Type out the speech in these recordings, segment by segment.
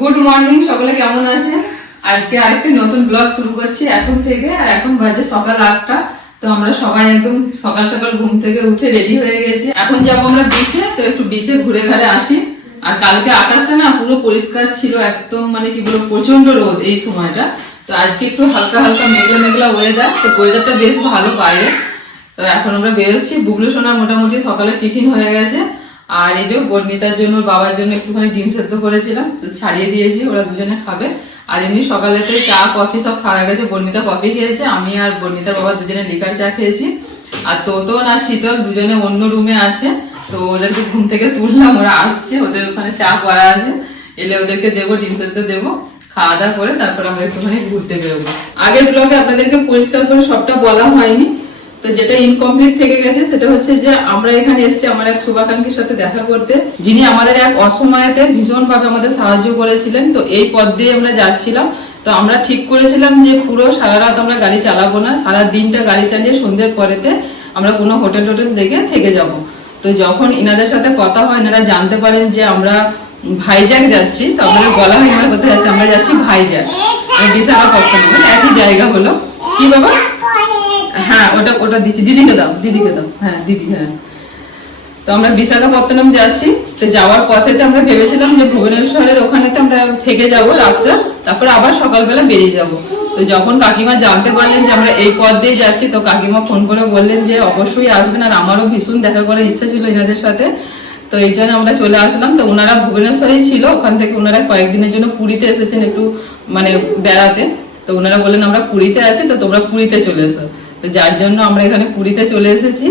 Good morning সকলে কেমন আছে আজকে আরেকটি নতুন ব্লগ শুরু করছি এখন থেকে, আর এখন বাজে সকাল আটটা। তো আমরা সবাই একদম সকাল সকাল ঘুম থেকে উঠে রেডি হয়ে গেছি। এখন যাব আমরা বিচে তো একটু বিচে ঘুরে ঘাড়ে আসি। আর কালকে আকাশটা না পুরো পরিষ্কার ছিল, একদম মানে কি বলব প্রচণ্ড রোদ এই সময়টা। তো আজকে একটু হালকা হালকা মেঘলা মেঘলা ওয়েদার তো ওয়েদারটা বেশ ভালো পাইলে তো এখন আমরা বেরোচ্ছি, বুবলু সোনা মোটামুটি সকালে টিফিন হয়ে গেছে। আর এই যে বর্ণিতার জন্য, বাবার জন্য একটুখানি ডিম সেদ্ধ করেছিলাম ছাড়িয়ে দিয়েছি, ওরা দুজনে খাবে। আর এমনি সকালে তো চা, কফি সব খাওয়া গেছে, বর্ণিতা কফি খেয়েছে, আমি আর বর্ণিতার বাবা দুজনে লিকার চা খেয়েছি। আর তোতন আর শীতল দুজনে অন্য রুমে আছে, তো ওদেরকে ঘুম থেকে তুললাম, ওরা আসছে, ওদের ওখানে চা করা আছে। এলে ওদেরকে দেবো, ডিম সেদ্ধ দেবো, খাওয়া দাওয়া করে তারপর আমরা একটুখানি ঘুরতে বেরোবো। আগের ব্লগে আপনাদেরকে পরিষ্কার করে সবটা বলা হয়নি তো যেটা ইনকমপ্লিট থেকে গেছে, সেটা হচ্ছে যে আমরা এখানে এসেছি আমার এক শুভাকাঙ্ক্ষীর সাথে দেখা করতে। যিনি আমাদের এক অসময়েতে ভীষণ ভাবে আমাদের সাহায্য করেছিলেন। তো এই পথ দিয়ে আমরা যাচ্ছিলাম। তো আমরা ঠিক করেছিলাম যে পুরো সারা রাত আমরা গাড়ি চালাবো না, সারা দিনটা গাড়ি চালিয়ে সন্ধ্যের পরেতে আমরা কোনো হোটেল টোটেল দেখে থেকে যাব। তো যখন ইনাদের সাথে কথা হয় এনারা জানতে পারেন যে আমরা ভাইজাগ যাচ্ছি, তো আমাদের বলা হয় আমরা কোথায় যাচ্ছি, আমরা যাচ্ছি ভাইজাগ বিশাখাপত্তনম, একই জায়গা হলো। কি বাবা? হ্যাঁ ওটা ওটা দিচ্ছি। দিদিকে দাও দিদিকে দাও। হ্যাঁ দিদি হ্যাঁ। তো আমরা বিশাখাপত্তনম যাচ্ছি। তো যাওয়ার পথেতে আমরা ভেবেছিলাম যে ভুবনেশ্বরের ওখানেতে আমরা থেকে যাব রাতটা তারপর আবার সকালবেলা বেরিয়ে যাব। তো যখন কাকিমা জানতে পারলেন যে আমরা এই পথ দিয়ে যাচ্ছি, তো কাকিমা ফোন করে বললেন যে অবশ্যই আসবেন আর আমারও ভীষণ দেখা করার ইচ্ছা ছিল এনাদের সাথে। তো এই জন্য আমরা চলে আসলাম। তো ওনারা ভুবনেশ্বরেই ছিল। ওখান থেকে ওনারা কয়েকদিনের জন্য পুরীতে এসেছেন একটু মানে বেড়াতে। তো ওনারা বললেন, আমরা পুরীতে আছি, তো তোমরা পুরীতে চলে এসো। তো যার জন্য আমরা এখানে পুরীতে চলে এসেছি।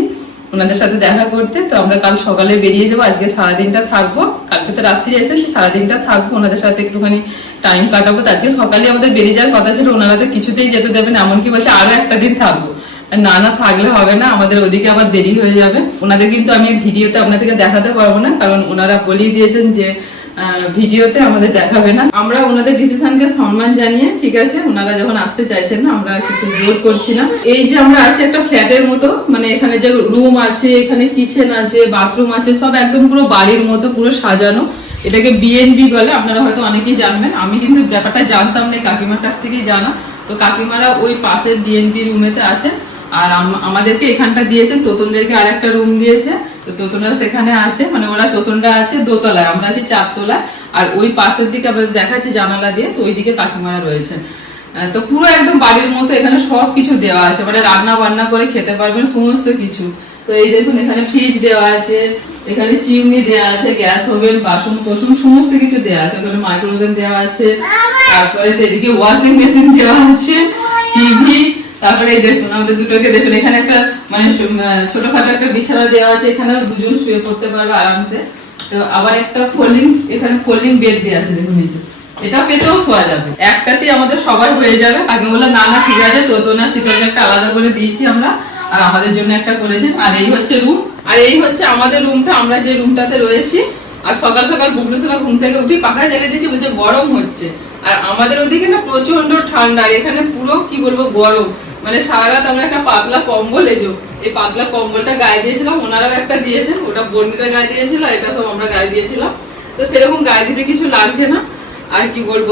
ওনাদের সাথে দেখা করতে। তো আমরা কাল সকালে বেরিয়ে যাব। আজকে সারাদিনটা থাকব। কালকে তো রাত্রি এসেছি সারাদিনটা থাকব। ওনাদের সাথে একটুখানি টাইম কাটাবো। তো আজকে সকালে আমাদের বেরিয়ে যাওয়ার কথা ছিল। ওনারা তো কিছুতেই যেতে দেবেন এমনকি বলছে আরও একটা দিন থাকব। না না, থাকলে হবে না। আমাদের ওদিকে আবার দেরি হয়ে যাবে। ওনাদের কিন্তু আমি ভিডিওতে আপনাদেরকে দেখাতে পারব না। কারণ ওনারা বলেই দিয়েছেন যে ভিডিওতে আমাদের দেখাবে না। আমরা ওনাদের ডিসিশনকে সম্মান জানিয়ে, ঠিক আছে, ওনারা যখন আসতে চাইছেন না, আমরা কিছু জোর করছি না। এই যে আমরা আছি একটা ফ্ল্যাটের মতো মানে এখানে যে রুম আছে, এখানে কিচেন আছে বাথরুম আছে, সব একদম পুরো বাড়ির মতো, পুরো সাজানো। এটাকে বিএনবি বলে, আপনারা হয়তো অনেকেই জানবেন। আমি কিন্তু ব্যাপারটা জানতাম না, কাকিমার কাছ থেকেই জানা। তো কাকিমারা ওই পাশের বিএনবি রুমেতে আছে। আর আম- আমাদেরকে এখানটা দিয়েছে তোতনদেরকে আর একটা রুম দিয়েছে। তো তোতনরা সেখানে আছে মানে ওরা তোতনরা আছে দোতলায় আমরা আছি চারতলায় আর ওই পাশের দিকে আমাদের দেখাচ্ছে জানালা দিয়ে তো ওই দিকে কাকিমারা রয়েছে। তো পুরো একদম বাড়ির মতো এখানে সব কিছু দেওয়া আছে মানে রান্না বান্না করে খেতে পারবেন সমস্ত কিছু। তো এই দেখুন এখানে ফ্রিজ দেওয়া আছে এখানে চিমনি দেওয়া আছে গ্যাস ওভেন বাসন কোসন সমস্ত কিছু দেওয়া আছে ওখানে মাইক্রোওভেন দেওয়া আছে তারপরে এদিকে ওয়াশিং মেশিন দেওয়া আছে টিভি তারপরে দেখুন, আমাদের দুটোকে দেখুন, এখানে একটা মানে ছোটখাটো একটা বিছানা দেওয়া আছে এখানে দুজন শুয়ে পড়তে পারবে আরামসে। তো আবার একটা ফোল্ডিং এখানে ফোল্ডিং বেড দেওয়া আছে, দেখুন নিচে এটা পেতেও শোয়া যাবে। একটাতেই আমাদের সবার হয়ে যাবে। আগে বলল না না, ঠিক আছে, তো তো, না শীতলকে একটা আলাদা করে দিয়েছি আমরা। আর আমাদের জন্য একটা করেছে। আর এই হচ্ছে রুম আর এই হচ্ছে আমাদের রুমটা আমরা যে রুমটাতে রয়েছি। আর সকাল সকাল বুবলু সোনা ঘুম থেকে উঠি পাখা জ্বালিয়ে দিয়েছি, বলছে গরম হচ্ছে। আর আমাদের ওদিকে না প্রচণ্ড ঠান্ডা, আর এখানে পুরো, কি বলব, গরম। মানে সারা রাত আমরা একটা পাতলা কম্বল এজো এই পাতলা কম্বলটা গায়ে দিয়েছিলাম, ওনারাও একটা দিয়েছেন, ওটা বর্ণিতা গায়ে দিয়েছিল, এটা সব আমরা গায়ে দিয়েছিলাম। তো সেরকম গায়ে দিতে কিছু লাগছে না। আর কি বলব,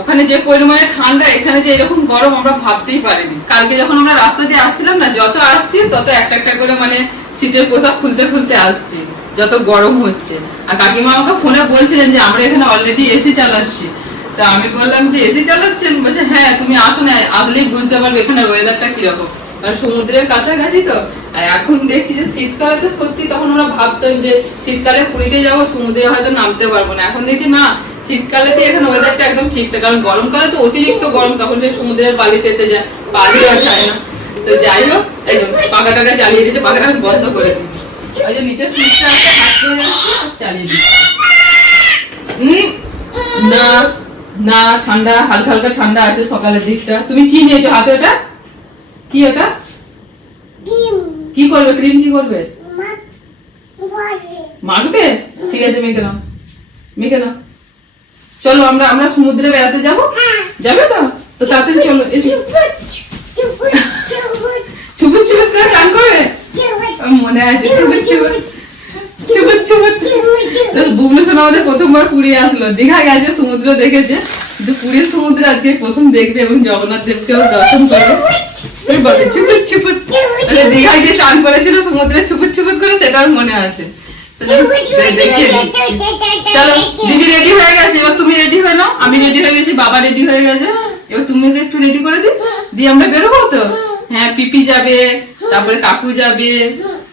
ওখানে যে পরিমাণে ঠান্ডা, এখানে যে এরকম গরম আমরা ভাবতেই পারিনি। কালকে যখন আমরা রাস্তা দিয়ে আসছিলাম না, যত আসছি, তত একটা একটা করে মানে শীতের পোশাক খুলতে খুলতে আসছি, যত গরম হচ্ছে। আর কাকিমা আমাকে ফোনে বলছিলেন যে, আমরা এখানে অলরেডি এসি চালাচ্ছি। তা আমি বললাম যে, এসি চালাচ্ছেন? বলছে হ্যাঁ তুমি আসো না, আসলেই বুঝতে পারবে এখানে ওয়েদারটা কীরকম। আর সমুদ্রের কাছাকাছি তো। আর এখন দেখছি যে, শীতকালে তো সত্যি তখন ওরা ভাবতাম যে, শীতকালে পুরীতে যাব, সমুদ্রে হয়তো নামতে পারব না। এখন দেখছি, না শীতকালে তো এখানে ওয়েদারটা একদম ঠিকঠাক কারণ গরমকালে তো অতিরিক্ত গরম, তখন যে সমুদ্রের বালিতে যেতে যায় বালিও যায় না। তো যাই হোক যে, পাকা টাকা চালিয়ে দিয়েছে পাকাটা আমি বন্ধ করে দিই ওই যে নিচে সুইচটা আছে, হাত করে চালিয়ে দিচ্ছি। না। না ঠান্ডা হালকা হালকা ঠান্ডা আছে সকালের দিকটা। তুমি কি নিয়েছো হাতে ওটা? কি ওটা? কি করবে? ক্রিম কি করবে? মাখবে। ঠিক আছে মেখে নাও। মেখে নাও। চলো আমরা আমরা সমুদ্রে বেড়াতে যাব? যাবে তো? তো তাড়াতাড়ি চলো চুপুর চুপুর করে চান করবে? মনে আছে চুপুর চুপুর সোনা আমাদের প্রথমবার পুরী আসলো। দীঘা গেছে সমুদ্র দেখেছে। কিন্তু পুরীর সমুদ্র আজকে প্রথম দেখবে এবং জগন্নাথ দেবকেও দর্শন করবে। চুপুর চুপুর মানে দীঘায় গিয়ে চান করেছিল সমুদ্রে চুপুর চুপুর করে সেটার মনে আছে। তো যাই হোক, দেখিয়ে দিই। চলো দিদি রেডি হয়ে গেছে? এবার তুমি রেডি হয়ে নাও। আমি রেডি হয়ে গেছি বাবা রেডি হয়ে গেছে। এবার তুমি একটু রেডি করে দি দিয়ে আমরা বেরোবো তো? হ্যাঁ পিপি যাবে তারপরে কাকু যাবে।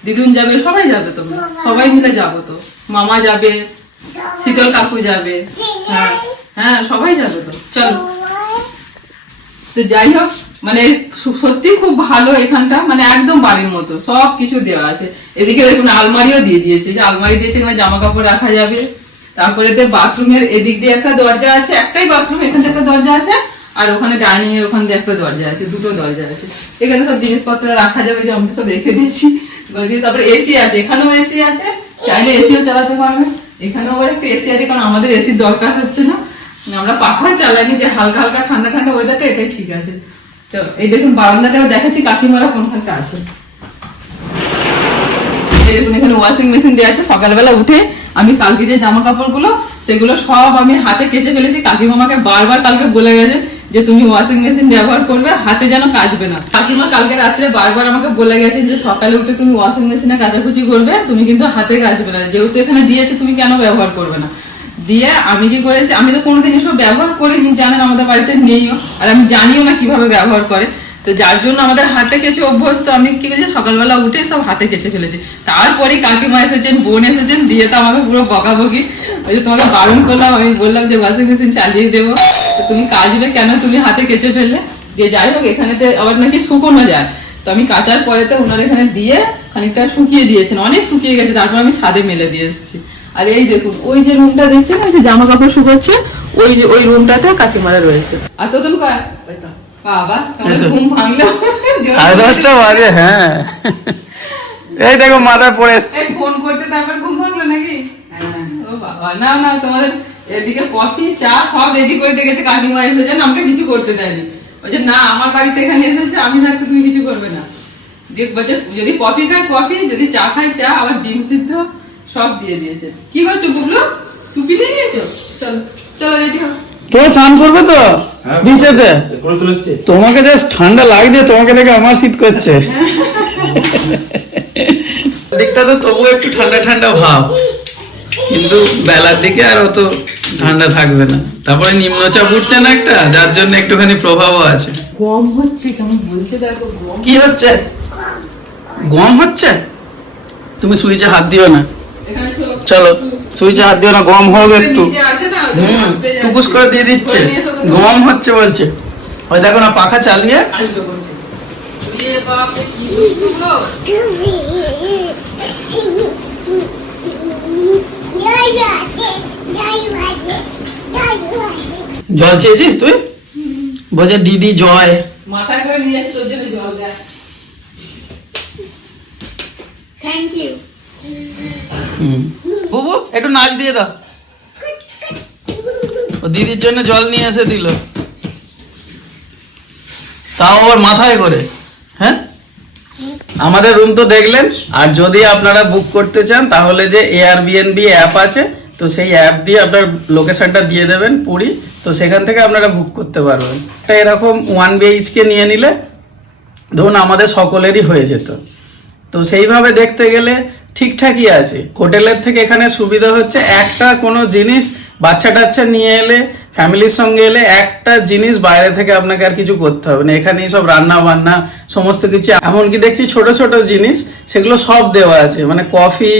দিদুন যাবে, সবাই যাবে তো। সবাই মিলে যাব তো। মামা যাবে, শীতল কাকু যাবে। হ্যাঁ হ্যাঁ সবাই যাবে তো। চলো। তো যাই হোক মানে সত্যি খুব ভালো এখানটা মানে একদম বাড়ির মতো। সব কিছু দেওয়া আছে। এদিকে দেখুন, আলমারিও দিয়ে দিয়েছে। যে আলমারি দিয়েছে এখানে জামা কাপড় রাখা যাবে। তারপরে তো বাথরুমের এদিক দিয়ে একটা দরজা আছে। একটাই বাথরুম, এখানে একটা দরজা আছে। আর ওখানে ডাইনিং এর ওখানে দিয়ে একটা দরজা আছে, দুটো দরজা আছে। এখানে সব জিনিসপত্র রাখা যাবে, যে আমি সব রেখে দিয়েছি। দিয়ে তারপরে এসি আছে, এখানেও এসি আছে, চাইলে এসিও চালাতে পারবে। এখানেও আবার একটা এসি আছে, কারণ আমাদের এসির দরকার হচ্ছে না। আমরা পাখা চালানি যে হালকা হালকা ঠান্ডা ঠান্ডা ওয়েদারটা এটাই ঠিক আছে। তো এই দেখুন বারান্দাটাও দেখাচ্ছি, কাকিমারা কোনখানটা আছে। এই দেখুন, এখানে ওয়াশিং মেশিন দেওয়া আছে। সকালবেলা উঠে আমি কালকে যে জামা কাপড়গুলো সেগুলো সব আমি হাতে কেচে ফেলেছি। কাকিমা আমাকে বারবার কালকে বলে গেছে যে, তুমি ওয়াশিং মেশিন ব্যবহার করবে, হাতে যেন কাচবে না। কাকিমা কালকে রাত্রে বারবার আমাকে বলে গেছে যে, সকালে উঠে তুমি ওয়াশিং মেশিনে কাচাকুচি করবে, তুমি কিন্তু হাতে কাচবে না। যেহেতু এখানে দিয়েছে, তুমি কেন ব্যবহার করবে না? দিয়ে আমি কি করেছি, আমি তো কোনোদিন এসব ব্যবহার করিনি, জানেন আমাদের বাড়িতে নেইও, আর আমি জানিও না কীভাবে ব্যবহার করে। তো যার জন্য আমাদের হাতে কেচে অভ্যস্ত তো আমি কি করেছি, সকালবেলা উঠে সব হাতে কেচে ফেলেছি। তারপরে কাকিমা এসেছেন, বোন এসেছেন, দিয়ে তো আমাকে পুরো বকাবকি। ওই যে তোমাকে বারণ করলাম, আমি বললাম যে ওয়াশিং মেশিন চালিয়ে দেবো। তো তুমি কাচবে কেন? তুমি হাতে কেচে ফেললে। দিয়ে যাই হোক এখানে এখানেতে আবার নাকি শুকোনো যায়। তো আমি কাচার পরেতে ওনার এখানে দিয়ে খানিকটা শুকিয়ে দিয়েছেন, অনেক শুকিয়ে গেছে, তারপর আমি ছাদে মেলে দিয়ে এসেছি। আর এই দেখুন, ওই যে রুমটা দেখছেন, ওই যে জামা কাপড় শুকাচ্ছে, ওই ওই রুমটাতে কাকিমারা রয়েছে। আর তো। তুমি বাবা ঘুম ভাঙলো। সাড়ে দশটা বাজে হ্যাঁ। এই দেখো মাথায় পড়ে এসছে। ফোন করতে তারপর ঘুম ভাঙলো নাকি? ও বাবা না না তোমাদের এদিকে কফি চা সব রেডি করে দেখেছে কাকিমা এসেছেন আমাকে কিছু করতে দেয়নি। বলছে না আমার বাড়িতে এখানে এসেছে আমি না তুমি কিছু করবে না। বলছে যদি কফি খায় কফি যদি চা খায় চা আবার ডিম সিদ্ধ সব দিয়ে দিয়েছে। কি করছ বুবলু? টুপি দিয়ে নিয়েছো চলো চলো রেডি হো তোমরা চান করবে তো? হ্যাঁ। এসছে। তোমাকে জাস্ট ঠান্ডা লাগছে তোমাকে দেখে আমার শীত করছে। দিকটা তো তবু একটু ঠান্ডা ঠান্ডা ভাব। কিন্তু বেলার দিকে আর অত ঠান্ডা থাকবে না। তারপরে নিম্নচাপ উঠছে না একটা যার জন্য একটুখানি প্রভাবও আছে। গম হচ্ছে কেমন বলছে দেখো কি হচ্ছে? গম হচ্ছে? তুমি সুইচে হাত দিও না। চলো চলো সুইচে হাত দিও না গম হোক একটু। হুম টুকুস করে দিয়ে দিচ্ছে। গম হচ্ছে বলছে। ওই দেখো না পাখা চালিয়ে। গো। জল চেয়েছিস তুই? বলছে দিদি জয়। মাথায় করে নিয়ে তোর জন্য জল দেয়। Thank you. হুম। বুবু একটু নাচ দিয়ে দাও। ও দিদির জন্য জল নিয়ে এসে দিল। তাও আবার মাথায় করে হ্যাঁ? আমাদের রুম তো দেখলেন আর যদি আপনারা বুক করতে চান তাহলে যে এয়ারবিএনবি অ্যাপ আছে তো সেই অ্যাপ দিয়ে আপনার লোকেশনটা দিয়ে দেবেন পুরী তো সেখান থেকে আপনারা বুক করতে পারবেন। একটা এরকম ওয়ান বিএইচকে নিয়ে নিলে ধরুন আমাদের সকলেরই হয়ে যেত। তো সেইভাবে দেখতে গেলে ঠিকঠাকই আছে। হোটেলের থেকে এখানে সুবিধা হচ্ছে একটা কোনো জিনিস বাচ্চা টাচ্চা নিয়ে এলে, ফ্যামিলির সঙ্গে এলে একটা জিনিস বাইরে থেকে আপনাকে আর কিছু করতে হবে না। এখানেই সব রান্না বান্না, সমস্ত কিছু। এমনকি দেখছি ছোট ছোট জিনিস, সেগুলো সব দেওয়া আছে। মানে কফি,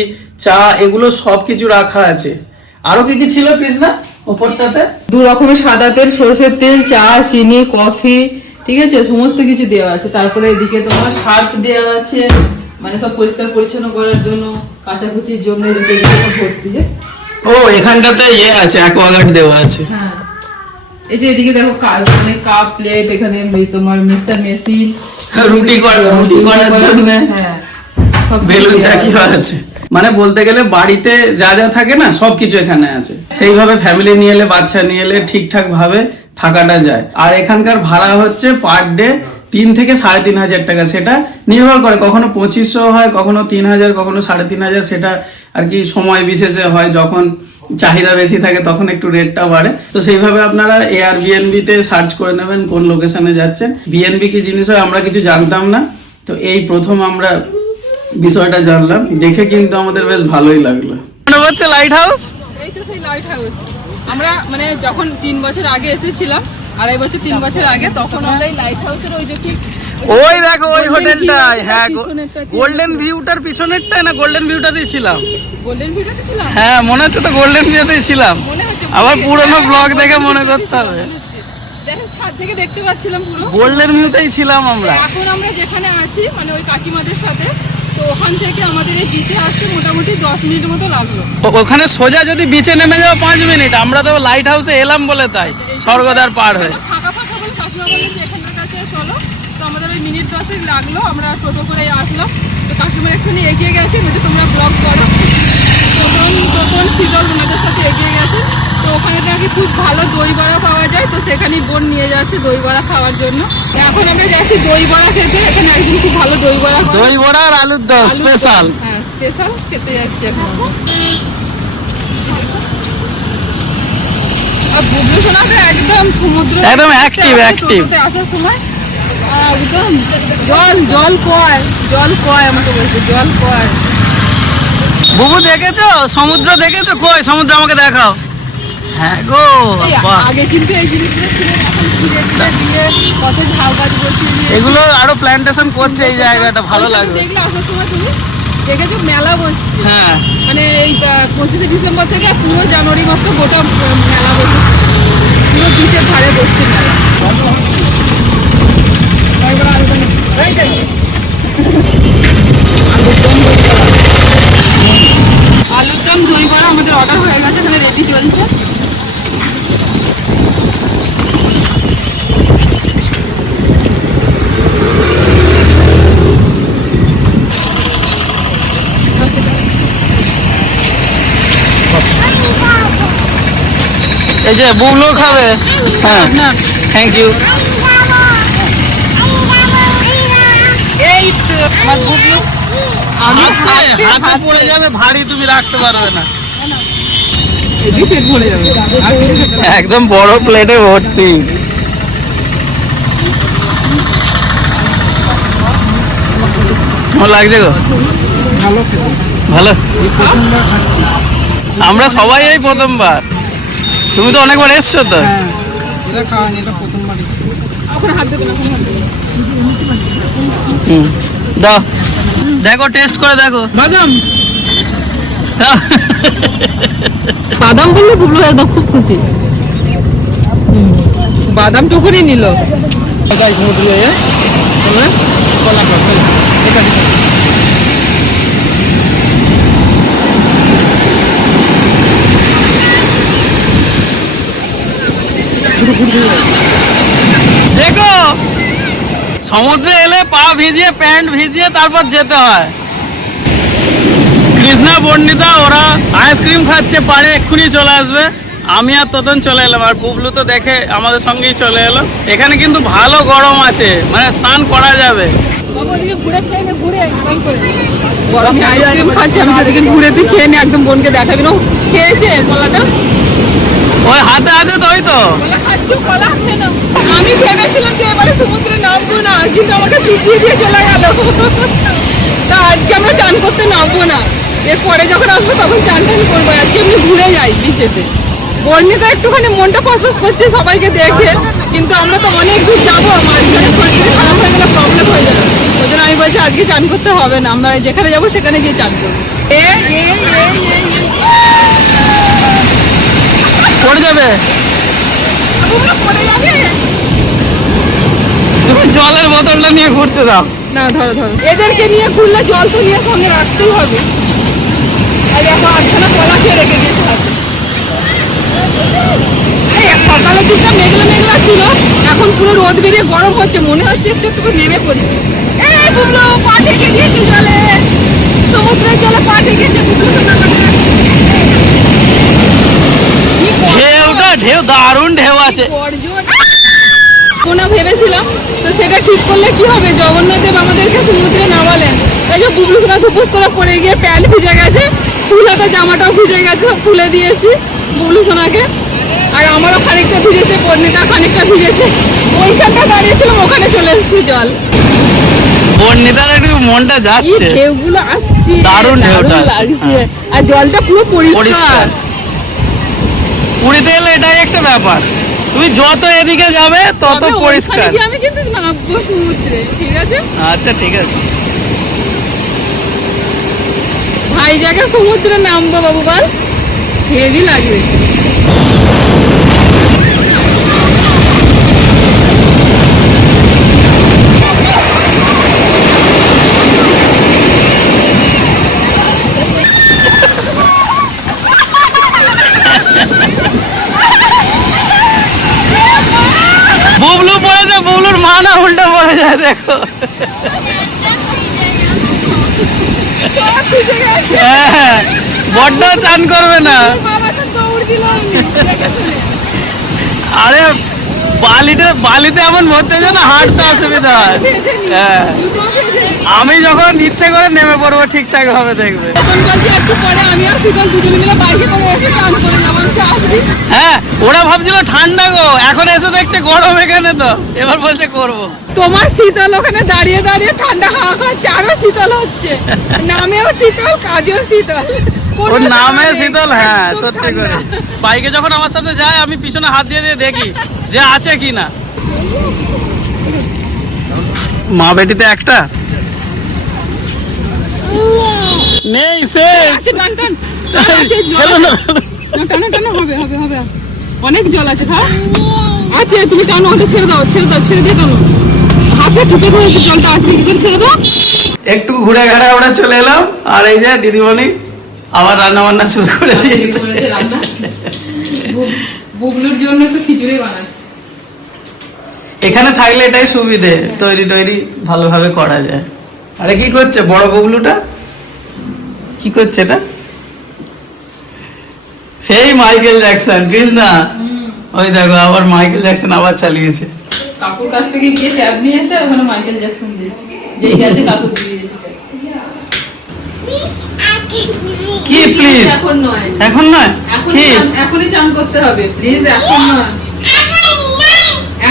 চা, এগুলো সব কিছু রাখা আছে। আরও কি কি ছিল কৃষ্ণা উপরটাতে? দু রকমের সাদা তেল, সরষের তেল, চা, চিনি, কফি, ঠিক আছে? সমস্ত কিছু দেওয়া আছে। তারপরে এদিকে তোমার শার্প দেওয়া আছে। মানে সব পরিষ্কার পরিচ্ছন্ন করার জন্য কাচাকুচির জন্য ভর্তি। ও এখানটাতে ইয়ে আছে অ্যাকোয়াগার্ড দেওয়া আছে। হ্যাঁ। এই যে এদিকে দেখো মানে কাপ প্লেট এখানে তোমার মিক্সার মেশিন। রুটি করা- রুটি করার জন্য হ্যাঁ সব বেলুন চাকিও আছে। মানে বলতে গেলে বাড়িতে যা যা থাকে না সবকিছু এখানে আছে। সেইভাবে ফ্যামিলি নিয়ে এলে বাচ্চা নিয়ে এলে ঠিকঠাক ভাবে থাকাটা যায়। আর এখানকার ভাড়া হচ্ছে পার ডে তিন থেকে সাড়ে তিন হাজার টাকা সেটা নির্ভর করে কখনো পঁচিশশো হয় কখনো তিন হাজার কখনো সাড়ে তিন হাজার সেটা আর কি সময় বিশেষে হয় যখন চাহিদা বেশি থাকে তখন একটু রেটটা বাড়ে। তো সেইভাবে আপনারা এয়ার বিএনবি তে সার্চ করে নেবেন কোন লোকেশনে যাচ্ছেন। বিএনবি কি জিনিস হয় আমরা কিছু জানতাম না। তো এই প্রথম আমরা বিষয়টা জানলাম। দেখে কিন্তু আমাদের বেশ ভালোই লাগল। হচ্ছে লাইট হাউস এই তো সেই লাইট হাউস আমরা মানে যখন তিন বছর আগে এসেছিলাম আড়াই বছর তিন বছর আগে তখন আমরা লাইট হাউসের ওই যে ঠিক ওই দেখো ওই হোটেলটাই হ্যাঁ গোল্ডেন ভিউটার পিছনেরটাই না গোল্ডেন ভিউটাতেই ছিলাম। গোল্ডেন ভিউটাতে ছিলাম? হ্যাঁ মনে হচ্ছে তো গোল্ডেন ভিউতেই ছিলাম। আবার পুরোনো ব্লগ দেখে মনে করতে হবে। থেকে দেখতে পাচ্ছিলাম পুরো। গোল্ডেন ভিউতেই ছিলাম আমরা। এখন আমরা যেখানে আছি মানে ওই কাকিমাদের সাথে তো ওখান থেকে আমাদের এই বিচে আসতে মোটামুটি দশ মিনিট মতো লাগল। ওখানে সোজা যদি বিচে নেমে যাও পাঁচ মিনিট আমরা তো লাইট হাউসে এলাম বলে তাই স্বর্গদ্বার পার হয়ে। ফাঁকা ফাঁকা বলে কাকিমা বললেন যে কাছে চলো। তো আমাদের ওই মিনিট দশেক লাগল আমরা টোটো করে আসলাম। তো কাকিমার একটুখানি এগিয়ে গেছে বলছে তোমরা ব্লগ করো। টোটন টোটন শীতল ওনাদের সাথে এগিয়ে গেছে। তো ওখানে নাকি খুব ভালো দই বড়া পাওয়া যায় তো সেখানেই বোন নিয়ে যাচ্ছে দই বড়া খাওয়ার জন্য। এখন আমরা যাচ্ছি দই বড়া খেতে এখানে একদিন খুব ভালো দই বড়া দই বড়া আর আলুর দম স্পেশাল হ্যাঁ স্পেশাল খেতে যাচ্ছি এখন একদম সমুদ্র আসার সময় একদম জল জল কয় জল কয় আমাকে বলছে জল কয় বুবু দেখেছ? সমুদ্র দেখেছ? কই? সমুদ্র আমাকে দেখাও। হ্যাঁ গো আগে কিন্তু এই জিনিসগুলো ছিল এখন ঘুরে ঘুরে দিয়ে কত ঝাউ গাছ বসিয়ে দিয়ে এগুলো আরও প্ল্যান্টেশন করছে এই জায়গাটা ভালো ওইখানে লাগবে। দেখলে আসার সময় তুমি দেখেছ মেলা বসছে? হ্যাঁ। মানে এই পঁচিশে ডিসেম্বর থেকে পুরো জানুয়ারি মাসটা গোটা মেলা বসেছে। পুরো বিচের ধারে বসছে মেলা। আলুর দম দই বড়া। আলুর দম দই বড়া আমাদের অর্ডার হয়ে গেছে এখানে রেডি চলছে। এই যে বুবলু খাবে? হ্যাঁ। থ্যাংক ইউ এই তো আমার বুবলু হাতে হাতে হাতে হাতে পড়ে যাবে ভারী তুমি রাখতে পারবে না। একদম বড় প্লেটে ভর্তি। কেমন লাগছে গো? ভালো আমরা সবাই এই প্রথমবার। তুমি তো অনেকবার এসছো তো। এখন হাত দেবে না। হুম। দাও। দেখো টেস্ট করে দেখো। বাদাম। বাদাম বললে বুবলু একদম খুব খুশি। বাদাম টুকুনি নিল। দেখো, সমুদ্রে এলে পা ভিজিয়ে, প্যান্ট ভিজিয়ে তারপর যেতে হয়। কৃষ্ণা, বর্ণিতা, ওরা আইসক্রিম খাচ্ছে পাড়ে এক্ষুনি চলে আসবে। আমি আর ততন চলে এলাম, আর বুবলু তো দেখে আমাদের সঙ্গেই চলে এলো। এখানে কিন্তু ভালো গরম আছে মানে স্নান করা যাবে। গরমে আইসক্রিম খাচ্ছে, আমি সেদিকে ঘুরে তুই খেয়ে নে, একদম বোনকে দেখাবি। না খেয়েছে কলাটা ওই হাতে আছে তো ওই তো। কলা আমি ভেবেছিলাম যে এবারে সমুদ্রে নামবো না কিন্তু আমাকে পিছিয়ে দিয়ে চলে গেল। তা আজকে আমরা চান করতে নামবো না। এরপরে যখন আসব তখন চান টান করব আজকে এমনি ঘুরে যাই বিচেতে। বর্ণিতা একটুখানি মনটা ফসফস করছে সবাইকে দেখে কিন্তু আমরা তো অনেক দূর যাব মাঝখানে শরীর খারাপ হয়ে গেলে প্রবলেম হয়ে যাবে। ওই জন্য আমি বলছি আজকে চান করতে হবে না আমরা যেখানে যাব সেখানে গিয়ে চান করব। এ, এ, এ, এ, এ, এ। পড়ে যাবে? তোমরা পড়ে যাবে তুমি জলের বোতলটা নিয়ে ঘুরতে দাও। না ধরো ধরো। এদেরকে নিয়ে ঘুরলে জল তো নিয়ে সঙ্গে রাখতেই হবে। আর দেখো আটখানা কলা খেয়ে রেখে দিয়েছে হাতে। এই সকালের দিকটা মেঘলা মেঘলা ছিল এখন পুরো রোদ বেরিয়ে গরম হচ্ছে মনে হচ্ছে একটু একটু নেমে পড়ি। এই বুবলু পা ঠেকে দিয়েছে জলে। সমুদ্রের জলে পা বুবলু সোনা আমাকে। কি গর্জন, ঢেউটা ঢেউ দারুণ ঢেউ আছে। ভেবেছিলাম তো সেটা ঠিক করলে কি হবে? জগন্নাথ দেব আমাদেরকে সমুদ্রে নামালেন তাই যে বুবলু সোনা ধুপুস করে পড়ে গিয়ে প্যান্ট ভিজে গেছে ফুলাতে জামাটাও ভিজে গেছে ফুলে দিয়েছি বুবলু সোনাকে আর আমারও খানিকটা ভিজেছে পর্ণিতা খানিকটা ভিজেছে। ওইখানটা দাঁড়িয়েছিলাম ওখানে চলে এসেছে জল। বর্ণিতার একটু মনটা যাচ্ছে। ঢেউগুলো আসছে দারুণ লাগছে। হ্যাঁ। আর জলটা পুরো পরিষ্কার। পরিষ্কার। পুরীতে এলে এটাই একটা ব্যাপার। তুমি যত এদিকে যাবে তত পরিষ্কার। আমি কিন্তু নামবো সমুদ্রে ঠিক আছে? আচ্ছা ঠিক আছে। ভাই জায়গা সমুদ্রে নামবো বাবু বল হেভি লাগবে বুবলু পড়েছে না উল্টা পড়ে যায় দেখো হ্যাঁ বড্ড চান করবে না। আরে বালিতে বালিতে এমন ভরতে যায় না হাঁটতে অসুবিধা হয়। হ্যাঁ। আমি যখন ইচ্ছে করে নেমে পড়ব ঠিকঠাক ভাবে দেখবে। হ্যাঁ ওরা ভাবছিল ঠান্ডা গো এখন এসে দেখছে গরম এখানে তো। এবার বলছে করব। তোমার শীতল ওখানে দাঁড়িয়ে দাঁড়িয়ে ঠান্ডা হাওয়া খাচ্ছে আরও শীতল হচ্ছে। নামেও শীতল কাজেও শীতল। ওর নামে শীতল হ্যাঁ সত্যি করে। বাইকে যখন আমার সাথে যায় আমি পিছনে হাত দিয়ে দিয়ে দেখি যে আছে কি না। মা বেটিতে একটা? নেই শেষ। অনেক জল আছে খা আছে তুমি টানো ওটা ছেড়ে দাও ছেড়ে দাও ছেড়ে দিয়ে টানো। হাতে ঠুকে ধরেছে জলটা আসবে কি করে ছেড়ে দাও? একটু ঘুরে ঘাড়ে আমরা চলে এলাম। আর এই যে দিদিমণি আবার রান্না বান্না শুরু করে দিয়েছে। বুবলুর জন্য একটু খিচুড়ি বানাচ্ছি। এখানে থাকলে এটাই সুবিধে তৈরি টৈরি ভালোভাবে করা যায়। আরে কি করছে বড় বগলুটা কি করছে এটা? সেই মাইকেল জ্যাকসন কৃষ্ণা ওই দেখো আবার মাইকেল জ্যাকসন আবার চালিয়েছে। কাকুর কাছ থেকে গিয়ে ট্যাব নিয়ে এসে ওখানে মাইকেল জ্যাকসন দিয়েছে। যেই গেছে কাকু দিয়েছে। কি প্লিজ এখন নয়। এখন নয়? কি? এখনই চান করতে হবে প্লিজ এখন নয়।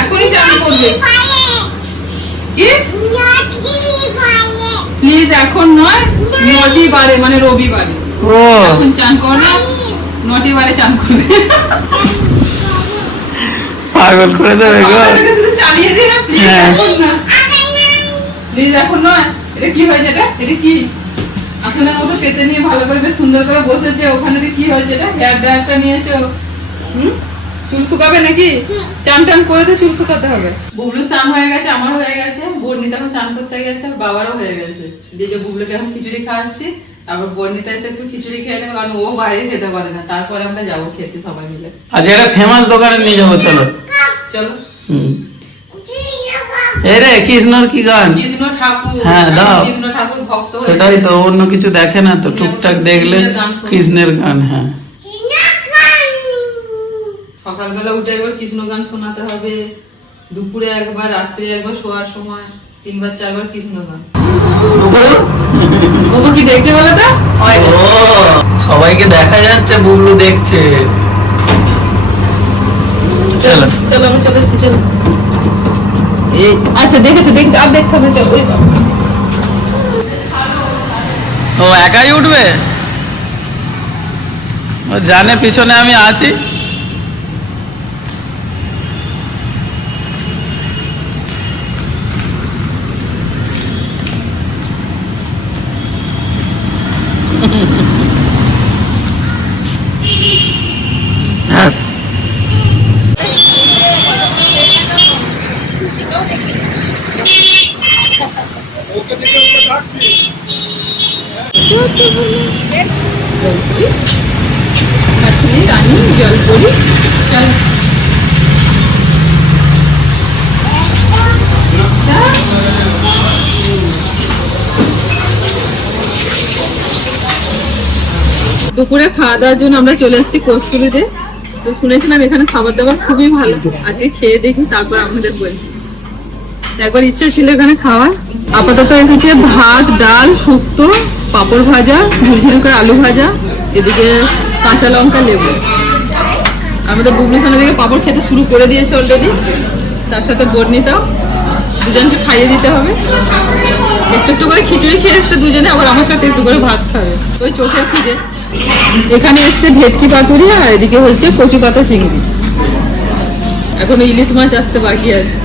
এখনই চান করবে। কি? প্লিজ এখন নয় নটি বারে মানে রবিবারে। ও। এখন চান করবে নটি বারে চান করবে। পাগল করে দেবে গো। শুধু চালিয়ে দিই না প্লিজ হ্যাঁ। এখন না প্লিজ এখন নয়। এটা কি হয়েছে এটা? এটা কি? আসনের মতো পেতে নিয়ে ভালো করে বেশ সুন্দর করে বসেছে ওখানে দিয়ে কি হয়েছে এটা হেয়ার ড্রায়ারটা নিয়েছো হুম? চুল শুকাবে নাকি? চান টান করে তো চুল শুকাতে হবে। বুবলু স্নান হয়ে গেছে আমার হয়ে গেছে। বর্ণিতা এখন চান করতে গেছে বাবারও হয়ে গেছে। যে যে বুবলুকে এখন খিচুড়ি খাওয়াচ্ছি তারপর বর্ণিতা এসে একটু খিচুড়ি খেয়ে নেবে কারণ ও বাইরে খেতে পারে না। তারপরে আমরা যাব খেতে সবাই মিলে। আজ একটা ফেমাস দোকানে নিয়ে যাব চলো। চলো। হুম। এই রে কৃষ্ণর কি গান? কৃষ্ণ ঠাকুর হ্যাঁ, দাও। কৃষ্ণ ঠাকুর ভক্ত সেটাই তো অন্য কিছু দেখে না তো টুকটাক দেখলে কৃষ্ণের গান হ্যাঁ। সকালবেলা উঠে একবার কৃষ্ণ গান শোনাতে হবে। দুপুরে একবার রাত্রে একবার শোয়ার সময় তিনবার চারবার কৃষ্ণ গান। কি দেখছে বলো তো? সবাইকে দেখা যাচ্ছে বুবলু দেখছে। চলো চলো আমরা চলে এসেছি চলো। আচ্ছা দেখেছ দেখছ আর দেখতে হবে ও একাই উঠবে? জানে পিছনে আমি আছি। ব্যাস। দুপুরে খাওয়া দাওয়ার জন্য আমরা চলে এসেছি কস্তুরিতে। তো শুনেছিলাম এখানে খাবার দাবার খুবই ভালো। আজকে খেয়ে দেখি, তারপর আমাদের বলছি একবার ইচ্ছে ছিল এখানে খাওয়ার। আপাতত এসেছে ভাত, ডাল, শুক্তো, পাঁপড় ভাজা ঝুরঝুরি করে আলু ভাজা, এদিকে কাঁচা লঙ্কা, লেবু। আমাদের বুবলু সোনা থেকে পাঁপড় খেতে শুরু করে দিয়েছে অলরেডি তার সাথে বর্ণিতাও দুজনকে খাইয়ে দিতে হবে। একটু একটু করে খিচুড়ি খেয়ে এসছে দুজনে, আবার আমার সাথে একটু করে ভাত খাবে। ওই চোখের খিদে। এখানে এসছে ভেটকি পাতুরি আর এদিকে হচ্ছে কচু পাতা চিংড়ি। এখন ইলিশ মাছ আসতে বাকি আছে।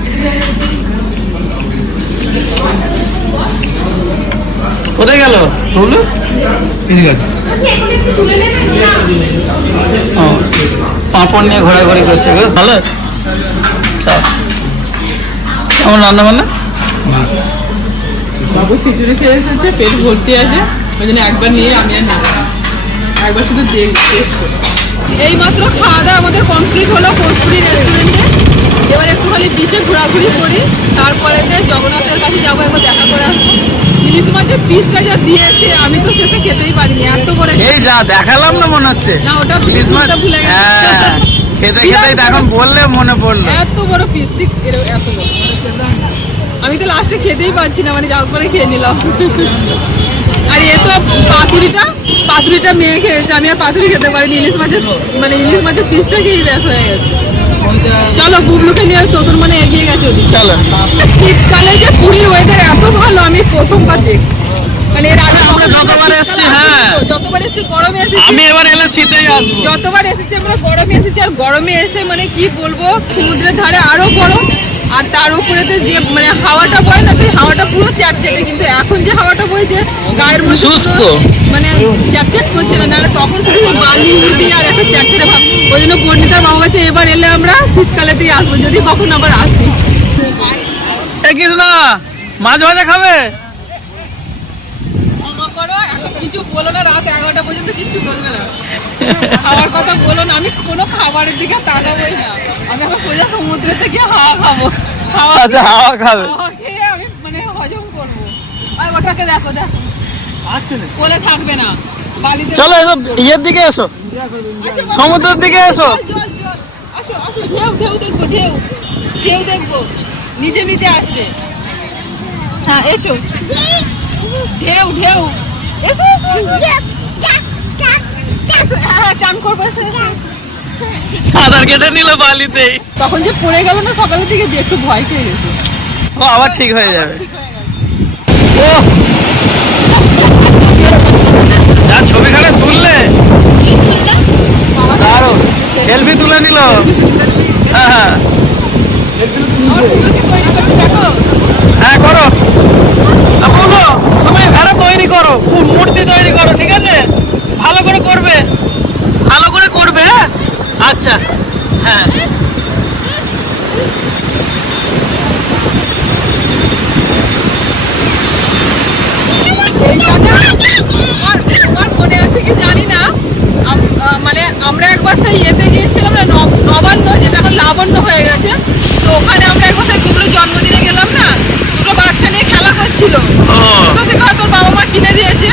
কোথায় গেল? ও, পাঁপড় নিয়ে ঘোরাঘুরি করছে গো। ভালো? চল। কেমন রান্না বান্না? বাবু খিচুড়ি খেয়ে এসেছে পেট ভর্তি আছে ওই জন্য একবার নিয়ে আমি আর নেব না। একবার শুধু টেস্ট করে এই মাত্র খাওয়া দাওয়া আমাদের কমপ্লিট হলো কস্তুরি রেস্টুরেন্টে এবার একটুখানি বিচে ঘোরাঘুরি করি। তারপরে জগন্নাথের কাছে যাব একবার দেখা করে আসব। ইলিশ মাছের পিসটা যা দিয়েছে আমি তো শেষে খেতেই পারিনি এত বড় এই যা দেখালাম না মনে হচ্ছে। না ওটা ইলিশ মাছ ভুলে গেছি হ্যাঁ, খেতে খেতেই তো এখন বললে মনে পড়ল। এত বড় পিস এত বড়। আমি তো লাস্টে খেতেই পাচ্ছি না মানে যা হোক করে খেয়ে নিলাম। আর এ তো পাতুরিটা পাতুরিটা মেয়ে খেয়েছে। আমি আর পাতুরি খেতে পারিনি ইলিশ মাছের মানে ইলিশ মাছের পিসটা খেয়ে ব্যাস হয়ে গেছে। চলো বুবলুকে নিয়ে তোর মানে এগিয়ে গেছে ওদিকে। চলো। শীতকালে যে পুরীর ওয়েদার এত ভালো আমি প্রথমবার দেখছি। আমি এবার এলে শীতেই আসব। যতবার এসেছি আমরা গরমে এসেছি আর গরমে এসে মানে কি বলব সমুদ্রের ধারে আরও গরম। আর তার উপরেতে যে মানে হাওয়াটা বয় না সেই হাওয়াটা পুরো চ্যাটচ্যাটে কিন্তু এখন যে হাওয়াটা বইছে গায়ের মধ্যে শুষ্ক। মানে চ্যাটচ্যাট করছে না নাহলে তখন শুধু সেই বালি উঠি আর একটা চ্যাটচ্যাটে ভাব। ওই জন্য পণ্ডিতার মামা কাছে এবার এলে আমরা শীতকালেতেই আসব যদি কখন আবার আসি। কৃষ্ণ মাছ ভাজা খাবে? কিছু বলো না রাত এগারোটা পর্যন্ত কিছু বলবে না। খাওয়ার কথা বলো না আমি কোনো খাবারের দিকে তাকাবোই না। আমি এখন সোজা সমুদ্রেতে গিয়ে হাওয়া খাব। হাওয়া আচ্ছা হাওয়া খাবে। হাওয়া খেয়ে আমি মানে হজম করব। আর ওটাকে দেখো দেখো। কোলে থাকবে না। চলো এসো ইয়ের দিকে এসো। সমুদ্রের দিকে এসো। আসো আসো ঢেউ ঢেউ দেখব ঢেউ। ঢেউ দেখব। নিচে নিচে আসবে। হ্যাঁ এসো। ঢেউ ঢেউ। এসো এসো হ্যাঁ চান করব এসো। সাঁতার কেটে নিল বালিতেই তখন যে পড়ে গেল না সকালের দিকে দিয়ে একটু ভয় খেয়ে গেছে। ও আবার ঠিক হয়ে যাবে। হয়ে ও যা ছবিখানে তুললে। দারুণ। সেলফি তুলে নিল। হ্যাঁ হ্যাঁ। হ্যাঁ করো। বলো তুমি তৈরি করো মূর্তি তৈরি করো, ঠিক আছে? ভালো করে করবে? ভালো করে করবে হ্যাঁ? আচ্ছা হ্যাঁ। মনে আছে কি জানি না মানে আমরা একবার সেই ইয়েতে গিয়েছিলাম না নবান্ন, যেটা এখন লাবণ্য হয়ে গেছে, তো ওখানে আমরা একবার সেই জন্মদিনে গেলাম না, দুটো করছিল ও। কোথা থেকে হয়তো বাবা মা কিনে দিয়েছে।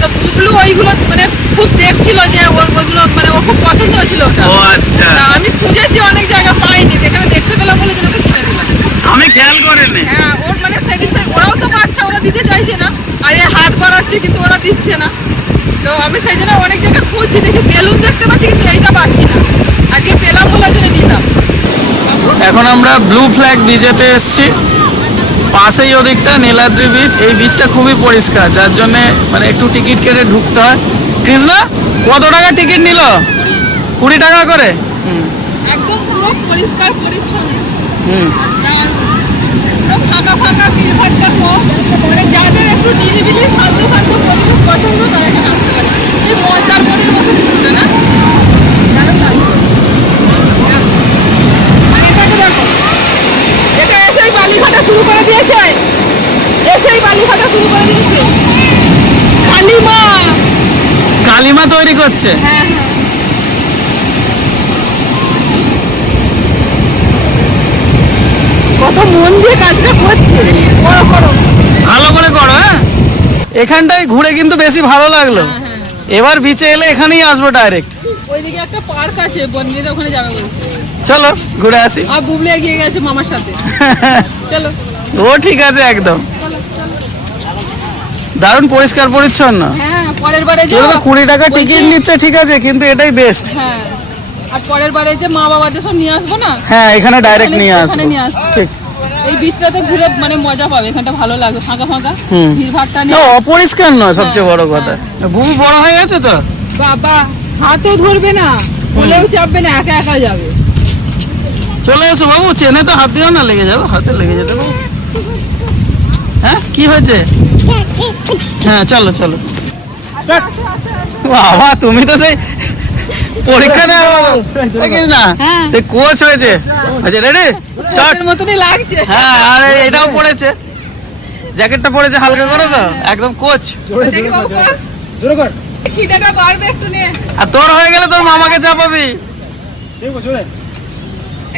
তো বুবলু ওইগুলো মানে খুব দেখছিল যে ওইগুলো মানে ওর খুব পছন্দ হয়েছিল ওটা। ও আচ্ছা। আমি খুঁজেছি অনেক জায়গা পাইনি। এখানে দেখতে পেলাম বলে যেন কিনে দিলাম। আমি খেয়াল করিনি। হ্যাঁ ওর মানে সেদিন ওরাও তো বাচ্চা ওরা দিতে চাইছে না। আর এ হাত বাড়াচ্ছে কিন্তু ওরা দিচ্ছে না। তো আমি সেই জন্য অনেক জায়গায় খুঁজছি দেখি বেলুন দেখতে পাচ্ছি কিন্তু এইটা পাচ্ছি না। আজকে পেলাম বলে জন্য নিলাম। এখন আমরা ব্লু ফ্ল্যাগ বিচেতে এসেছি। পাশেই ওদিকটা নীলাদ্রি বিচ এই বিচটা খুবই পরিষ্কার যার জন্য মানে একটু টিকিট কেটে ঢুকতে হয়। কৃষ্ণা কত টাকা টিকিট নিল? কুড়ি টাকা করে? হুম। একদম পুরো পরিষ্কার পরিচ্ছন্ন। হুম। আর তার পুরো ফাঁকা ফাঁকা ভিড়ভাট্টা কম মানে যাদের একটু নিরিবিলি শান্ত শান্ত পরিবেশ পছন্দ তারা এখানে আসতে পারে। সেই মন্দারমণির মতো পুরোটা না দারুণ লাগছে। আর এটাকে দেখো এটা এসেই বালিঘাটা শুরু করে দিয়েছে এসেই বালিঘাটা শুরু করে দিয়েছে। কালিমা। কালিমা তৈরি করছে। হ্যাঁ হ্যাঁ। কত মন দিয়ে কাজটা করছে। বড় ভালো করে করো হ্যাঁ? এখানটায় ঘুরে কিন্তু বেশি ভালো লাগল। হ্যাঁ এবার বিচে এলে এখানেই আসব ডাইরেক্ট ওইদিকে একটা পার্ক আছে বনগিরে ওখানে যাবে বলছে। চলো ঘুরে আসি। আর বুবলি এগিয়ে গেছে মামার সাথে। চলো। ও ঠিক আছে একদম। দারুণ পরিষ্কার পরিচ্ছন্ন। হ্যাঁ পরের বারে যে কুড়ি টাকা টিকিট নিচ্ছে ঠিক আছে কিন্তু এটাই বেস্ট হ্যাঁ। আর পরের বারে যে মা বাবাদের সব নিয়ে আসব না? হ্যাঁ এখানে ডাইরেক্ট নিয়ে এখানে আসব। নিয়ে আসব। ঠিক। এই বিচটাতে ঘুরে মানে মজা পাবে এখানটা ভালো লাগবে ফাঁকা ফাঁকা। ভিড় ভাড়টা না নেই অপরিষ্কার নয় সবচেয়ে বড় কথা। বুবু বড় হয়ে গেছে তো? বাবা হাতও ধরবে না বলেও চাপবে না একা একা যাবে। চলে এসো বাবু চেনে তো হাত দিও না লেগে যাবে হাতে লেগে যেতে বাবু হ্যাঁ কি হয়েছে? হ্যাঁ চলো চলো। বাবা তুমি তো সেই পরীক্ষা নেওয়া দেখিস না? হ্যাঁ। সে কোচ হয়েছে। আচ্ছা রেডি স্টার্ট মতনই লাগছে। হ্যাঁ আর এটাও পড়েছে। জ্যাকেটটা পড়েছে হালকা করে তো একদম কোচ। বাবু কর। খিদেটা বাড়বে একটু নে আর তোর হয়ে গেলে তোর মামাকে চাপাবি।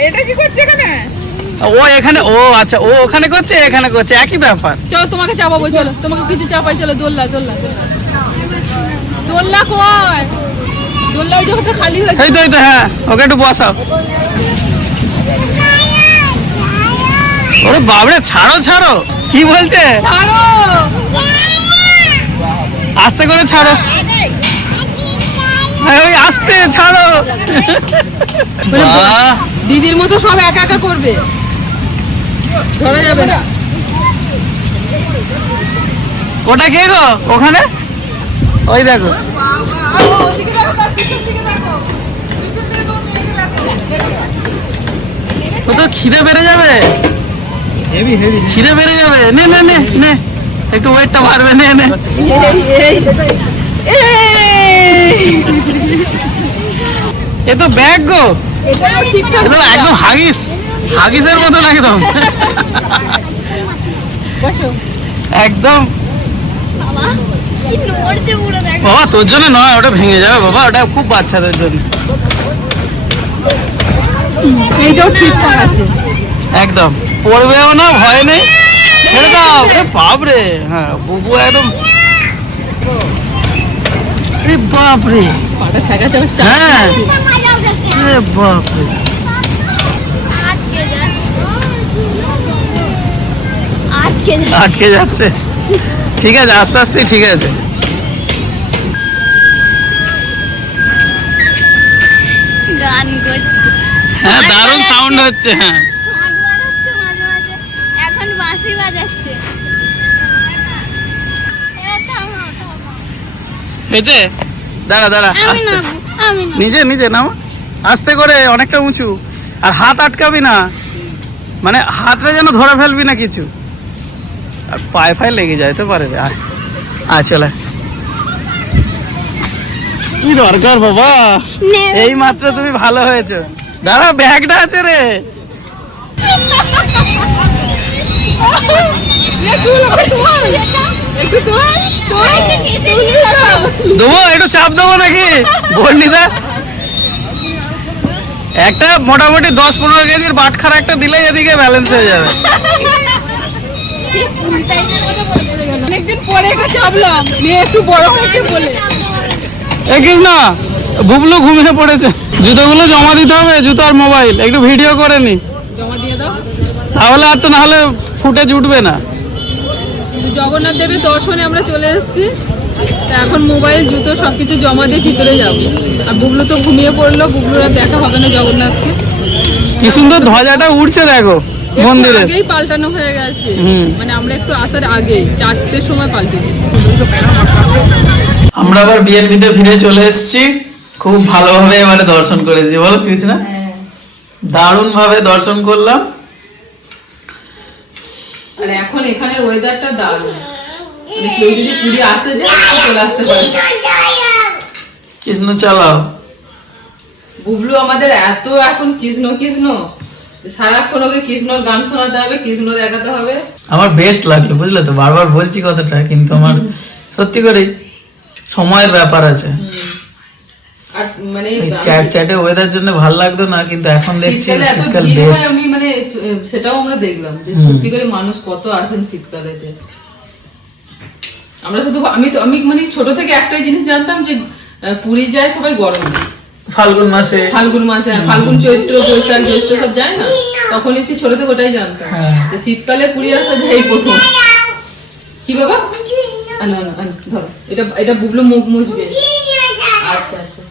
এটা কি করছে এখানে? ও এখানে ও আচ্ছা ও ওখানে করছে এখানে করছে একই ব্যাপার। চলো তোমাকে চাপাবো চলো তোমাকে কিছু চাপাই চলো দোল্লা দোল্লা দোল্লা। দোল্লা কয় দোল্লা ওই যে খালি হয়েছে এই তো এই তো হ্যাঁ ওকে একটু বসাও। ওরে বাবরে ছাড়ো ছাড়ো কি বলছে? ছাড়ো। আস্তে করে ছাড়ো। হ্যাঁ, ওই আস্তে ছাড়ো। দিদির মতো সব একা একা করবে। ধরা যাবে না। ওটা কে গো? ওখানে? ওই দেখো। ও তো খিদে বেড়ে যাবে। খিদে বেড়ে যাবে। নে নে নে নে। একটু ওয়েটটা বাড়বে নে নে। এ তো ব্যাগ গো। একদম হাগিস। হাগিসের মতন একদম একদম। বাবা তোর জন্য নয় ওটা ভেঙে যাবে। বাবা ওটা খুব বাচ্চাদের জন্য। একদম। পড়বেও না ভয় নেই। ছেড়ে দাও। বাপরে। হ্যাঁ বুবু একদম। বাপরে। হ্যাঁ। এ বাপরে আটকে যাচ্ছে। ঠিক আছে আস্তে আস্তে ঠিক আছে। হ্যাঁ দারুণ সাউন্ড হচ্ছে হ্যাঁ। এখন বাঁশি বাজাচ্ছে। হয়েছে দাঁড়া দাঁড়া নিজে নিজে নাও আস্তে করে অনেকটা উঁচু। আর হাত আটকাবি না। মানে হাতটা যেন ধরে ফেলবি না কিছু। আর পায়ে ফায়ে লেগে যায় তো পারে। আয় আয় চলে। কি দরকার বাবা? এই মাত্র তুমি ভালো হয়েছো। দাঁড়া ব্যাগটা আছে রে। দেবো একটু চাপ দেবো নাকি? বললি না? একটা মোটামুটি দশ পনেরো কেজির বাটখারা একটা দিলেই এদিকে ব্যালেন্স হয়ে যাবে। অনেকদিন পরে একে চাপলাম মেয়ে একটু বড় হয়েছে বলে। দেখিস না বুবলু ঘুমিয়ে পড়েছে। জুতোগুলো জমা দিতে হবে জুতো আর মোবাইল একটু ভিডিও করে নি। জমা দিয়ে দাও। তাহলে আর তো নাহলে ফুটে উঠবে না। জগন্নাথ দেবের দর্শনে আমরা চলে এসেছি তা এখন মোবাইল জুতো সবকিছু জমা দিয়ে ভিতরে যাব। আর বুবলু তো ঘুমিয়ে পড়ল বুবলুর দেখা হবে না জগন্নাথকে। কি সুন্দর ধ্বজাটা উঠছে দেখো মন্দিরে। আগেই পাল্টানো হয়ে গেছে। মানে আমরা একটু আসার আগেই চারটের সময় পাল্টে আমরা আবার বিএনপিতে ফিরে চলে এসেছি। খুব ভালোভাবে এবারে দর্শন করেছি। বলো কৃষ্ণা? দারুণ ভাবে দর্শন করলাম। আর এখন এখানের ওয়েদারটা দারুণ। মানে কেউ যদি পুরী আসতে চায় চলে আসতে পারে। কৃষ্ণ চালাও। বুবলু আমাদের এত এখন কৃষ্ণ কৃষ্ণ। সারাক্ষণ ওকে কৃষ্ণর গান শোনাতে হবে কৃষ্ণ দেখাতে হবে। আমার বেস্ট লাগল বুঝলে তো? বারবার বলছি কথাটা কিন্তু আমার সত্যি করে সময়ের ব্যাপার আছে। মানে চ্যাট চ্যাটে ওয়েদার জন্য ভালো লাগতো না কিন্তু এখন দেখছি শীতকাল বেস্ট আমি মানে সেটাও আমরা দেখলাম যে সত্যি করে মানুষ কত আসেন শীতকালেতে। আমরা শুধু আমি তো আমি মানে ছোট থেকে একটাই জিনিস জানতাম যে পুরী যায় সবাই গরম। ফাল্গুন মাসে। ফাল্গুন মাসে ফাল্গুন চৈত্র বৈশাখ জ্যৈষ্ঠ সব যায় না? তখন একটু ছোট থেকে ওটাই জানতাম। হ্যাঁ। শীতকালে পুরী আসা যাই প্রথম। কি বাবা? না না ধরো এটা এটা বুবলু মুখ মুছবে। আচ্ছা আচ্ছা।